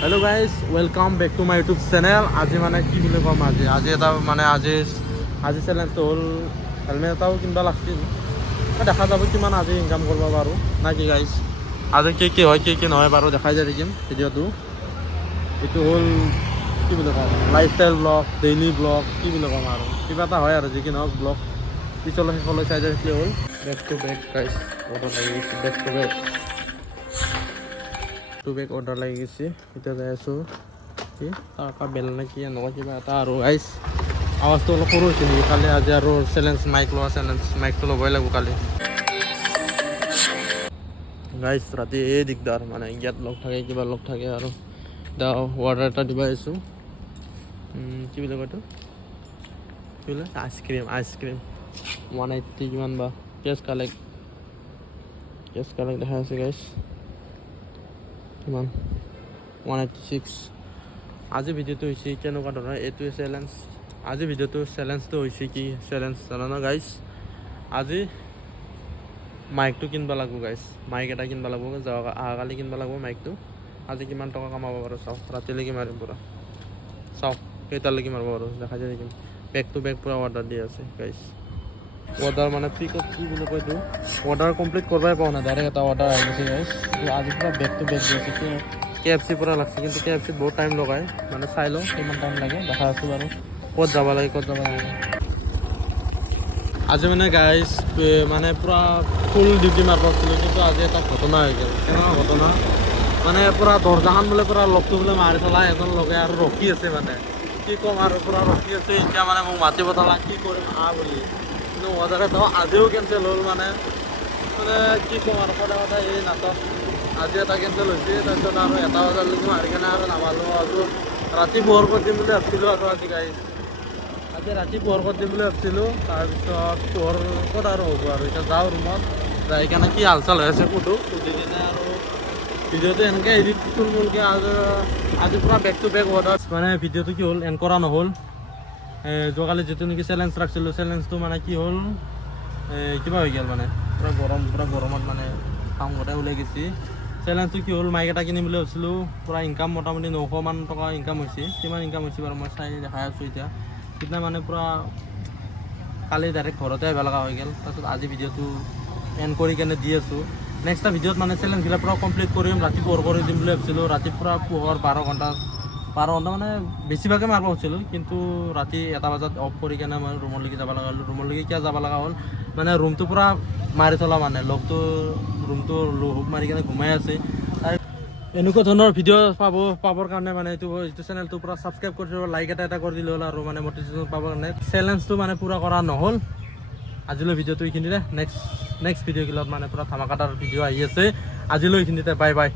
Hello guys welcome back to my YouTube channel. आज माने कि বুলি কম আজি এটা মানে আজি চ্যালেঞ্জটো হ'ল হেলমেট এটাও কিনবা লাগছিল। দেখা যাব কিমান আজি ইনকাম কৰিব পাৰো না কি গাইস। আজি কি হয় কি নহয় বাৰু দেখাই যাই থাকিম ভিডিঅ'টো। এইটো হ'ল কি বুলি কম লাইফষ্টাইল ব্লগ ডেইলি ব্লগ কি বুলি কম আৰু কিবা এটা হয় আৰু যি কি নহওক ব্লগ পিছলৈ শেষলৈ চাই যাই থাকিলে হ'ল। Back to back guys order লাগি গৈছে বেক টু বেক অৰ্ডাৰ লাগি গৈছে। এতিয়া যাই আছোঁ কি তাৰ বেল নে কি এনেকুৱা কিবা এটা আৰু গাইছ আৱাজটো অলপ সৰু হৈছে নেকি কালি আজি আৰু চেলেঞ্জ মাইক লোৱা চেলেঞ্জ মাইকটো ল'বই লাগিব কালি গাইছ। ৰাতি এই দিগদাৰ মানে ইয়াত লগ থাকে কিবা লগ থাকে আৰু এতিয়া অৰ্ডাৰ এটা দিব আহিছোঁ। কি বুলি কয় এইটো কি বোলে আইচক্ৰীম 180 কিমান বা কেছ কালেক্ট দেখাই আছে গাইছ কিমান 186। আজি ভিডিঅ'টো হৈছে কেনেকুৱা ধৰণৰ এইটোৱে চেলেঞ্জ। আজি ভিডিঅ'টো চেলেঞ্জটো হৈছে কি চেলেঞ্জ জানা গাইছ। আজি মাইকটো কিনবা লাগব গাইছ। মাইক এটা কিনবা লাগব অহাকালি কিনবা লাগব মাইকটো। আজি কিমান টকা কামাব পাৰোঁ চাওঁ ৰাতিলৈকে মাৰিম পূৰা চাওঁ কেইটালৈকে মাৰিব পাৰোঁ দেখা যায় নেকি। বেক টু বেক পূৰা অৰ্ডাৰ দি আছে গাইছ। অৰ্ডাৰ মানে পিকআপ কি বুলি কয় এইটো অৰ্ডাৰ কমপ্লিট কৰিবই পাওঁ না ডাইৰেক্ট এটা অৰ্ডাৰ আহি গৈছে গাইছ। আজি পূৰা বেক টু বেক দিছে KFC পৰা লাগছে কিন্তু KFCত বহুত টাইম লগায় মানে চাই লওঁ কিমান টাইম লাগে দেখা আছোঁ বাৰু ক'ত যাব লাগে আজি মানে গাইজ মানে পূৰা ফুল ডিউটি মাৰিব আছিলোঁ কিন্তু আজি এটা ঘটনা হৈ গ'ল। কেনেকুৱা ঘটনা মানে পূৰা দৰজাখন বোলে পূৰা লগটো বোলে মাৰি পেলাই এজন লগে আৰু ৰখি আছে মানে কি ক'ম আৰু পূৰা ৰখি আছে। এতিয়া মানে মোক মাতি পঠালা কি কৰিম বুলি কিন্তু অৰ্ডাৰ এটাও আজিও কেঞ্চেল হ'ল মানে কি ক'ম আৰু সদায় এই নাটক আজি এটা কেঞ্চেল হৈছে। তাৰপিছত আৰু এটা বজালৈকে মাৰি কেনে আৰু নামালোঁ আৰু ৰাতি পোহৰ কৰি দিম বুলি ভাবিছিলোঁ আৰু আজি গাইজ আজি ৰাতি পোহৰ কৰি দিম বুলি ভাবিছিলোঁ। তাৰপিছত পোহৰ ক'ত আৰু হ'ব আৰু এতিয়া যাওঁ ৰুমত যাই কেনে কি হালচাল হৈ আছে সুধি কিনে আৰু ভিডিঅ'টো এনেকৈ এডিট থুলমূলকৈ আজি পূৰা বেক টু বেক অৰ্ডাৰ মানে ভিডিঅ'টো কি হ'ল এণ্ড কৰা নহ'ল। যোৱাকালি যিটো নেকি চেলেঞ্জ ৰাখিছিলোঁ চেলেঞ্জটো মানে কি হ'ল কিবা হৈ গ'ল মানে পূৰা গৰমত মানে কাম গোটেই ওলাই গৈছে। চেলেঞ্জটো কি হ'ল মাইক এটা কিনিম বুলি ভাবিছিলোঁ পূৰা ইনকাম মোটামুটি 900 মান টকা ইনকাম হৈছে। কিমান ইনকাম হৈছে বাৰু মই চাই দেখাই আছোঁ এতিয়া সিদিনা মানে পূৰা কালি ডাইৰেক্ট ঘৰতে আহিব লগা হৈ গ'ল। তাৰপিছত আজি ভিডিঅ'টো এণ্ড কৰি কেনে দি আছোঁ। নেক্সট এটা ভিডিঅ'ত মানে চেলেঞ্জবিলাক পূৰা কমপ্লিট কৰিম ৰাতি পোহৰ কৰি দিম বুলি ভাবিছিলোঁ। ৰাতি পূৰা পোহৰ 12 ঘণ্টা মানে বেছিভাগে মাৰিব খুজিছিলোঁ কিন্তু ৰাতি 1 বজাত অফ কৰি কেনে মই ৰুমলৈকে যাব লগা হ'ল। ৰুমলৈকে কিয় যাব লগা হ'ল মানে ৰুমটো পূৰা মাৰি থলা মানে লগটো ৰুমটো লোক মাৰি কেনে ঘুমাই আছে। এনেকুৱা ধৰণৰ ভিডিঅ' পাবৰ কাৰণে মানে এইটো চেনেলটো পূৰা ছাবস্ক্ৰাইব কৰি দিব লাইক এটা কৰি দিলে হ'ল আৰু মানে মটিভেশ্যন পাবৰ কাৰণে চেলেঞ্জটো মানে পূৰা কৰা নহ'ল। আজিলৈ ভিডিঅ'টো এইখিনিতে নেক্সট ভিডিঅ'গিলত মানে পূৰা ধামাকাদাৰ ভিডিঅ' আহি আছে। আজিলৈ এইখিনিতে বাই বাই।